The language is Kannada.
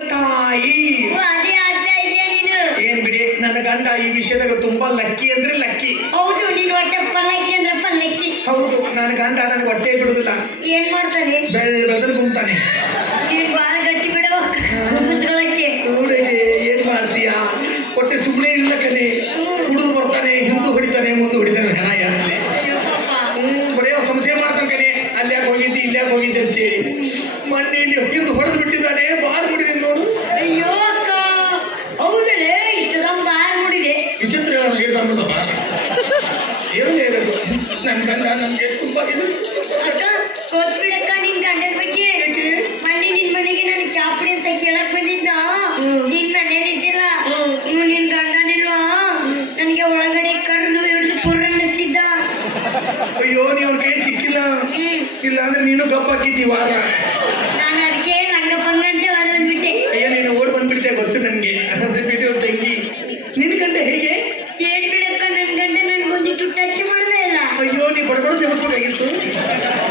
ತಾಯಿ. ಏನ್ ಬಿಡಿ ನನ್ನ ಗಂಡ ಈ ವಿಷಯದಾಗ ತುಂಬಾ ಲಕ್ಕಿ ಅಂದ್ರೆ ಲಕ್ಕಿ. ಹೌದು ನೀನು ಹೊಟ್ಟೆ ಪಲ್ಲಕ್ಕಿ ಅಂದ್ರೆ ಪಲ್ಲಕ್ಕಿ ಹೌದು ನನ್ನ ಗಂಡ ನನಗೆ ಹೊಟ್ಟೆ ಬಿಡುದಿಲ್ಲ. ಏನ್ ಮಾಡ್ತಾನೆ? ಬೆಳೆ ಬೆಳೆದ್ರೆ ಗುಂತಾನೆ ನೀನ್ ಬಾಳ ಗಟ್ಟಿ ಬಿಡವ ಮುಚ್ಕೊಳಕ್ಕೆ ಏನ್ ಮಾಡ್ತೀಯಾ? ಹೊಟ್ಟೆ ಸುಮ್ಮನೆ ಇಲ್ಲ ಕಣೆ. ಕುಡಿದು ಬರ್ತಾನೆ ಹಿಂದೂ ಹೊಡಿತಾನೆ ಮುಂದೆ ಹೊಡಿತಾನೆ ಹಣ ಯಾರಲ್ಲಿ ಬರೀ ಸಮಸ್ಯೆ ಮಾಡ್ತಾನೆ ಕಣೆ. ಅಲ್ಯಾಕ್ ಹೋಗಿದ್ದಿ ಇಲ್ಯಾಕ್ ಹೋಗಿದ್ದೆ ಅಂತೇಳಿ. ಮೊನ್ನೆ ಇಲ್ಲಿ ಹಿಂದೆ ಹೊಡೆದು ಹೇಳ್ತಾನಲ್ಲ ಬಾರ ಏನು ಹೇಳೋದು? ನನ್ನ ಗಂಡ ನನಗೆ ತುಂಬಾ ಇದು. ಅಕ್ಕ ಗೊತ್ಬಿಡಕ್ಕ ನಿನ್ ಗಂಡನ ಬಗ್ಗೆ. ಯಾಕೆ? ಮಲ್ಲಿ ನಿನ್ ಮನೆಗೆ ನಾನು ಚಾಪಡಿ ಅಂತ ಕೇಳಕ್ ಬಂದಿದ್ದ. ನಿನ್ ಮನೇಲಿ ಇದ್ದಿಲ್ಲ. ಇವ್ ನಿನ್ ಗಂಡನಿಲ್ವಾ? ನನಗೆ ಒಳಗಡೆ ಕಣ್ಣು ಹಿಡಿದು ಪುರ್ ಅಯ್ಯೋ ನೀವು ಕೈ ಸಿಕ್ಕಿಲ್ಲ. ಇಲ್ಲ ಅಂದ್ರೆ ನೀನು ಗಪ್ಪ ಹಾಕಿದ್ದಿ ವಾರ ನಾನು ಅದಕ್ಕೆ ನಂಗ ಬಂಗಂತ ಹೊರ ಬಂದ್ಬಿಟ್ಟೆ ಅಯ್ಯೋ ನೀನು ಓಡ್ ಬಂದ್ಬಿಡ್ತೆ ಗೊತ್ತು ನನಗೆ? ಬಿಟ್ಟು ತಂಗಿ ನಿನ್ನ ಗಂಡ ಹೇಗೆ? ಏನ್ ಬಿಡಕ್ಕ ನನ್ ಗಂಡ ನನ್ಗೊಂದಿಟ್ಟು ಟಚ್ ಮಾಡ್ದೆ ಇಲ್ಲ ಅಯ್ಯೋ ನೀ ಬಡಬಡ ದೇವಸ್ಬೇಕಾಗಿತ್ತು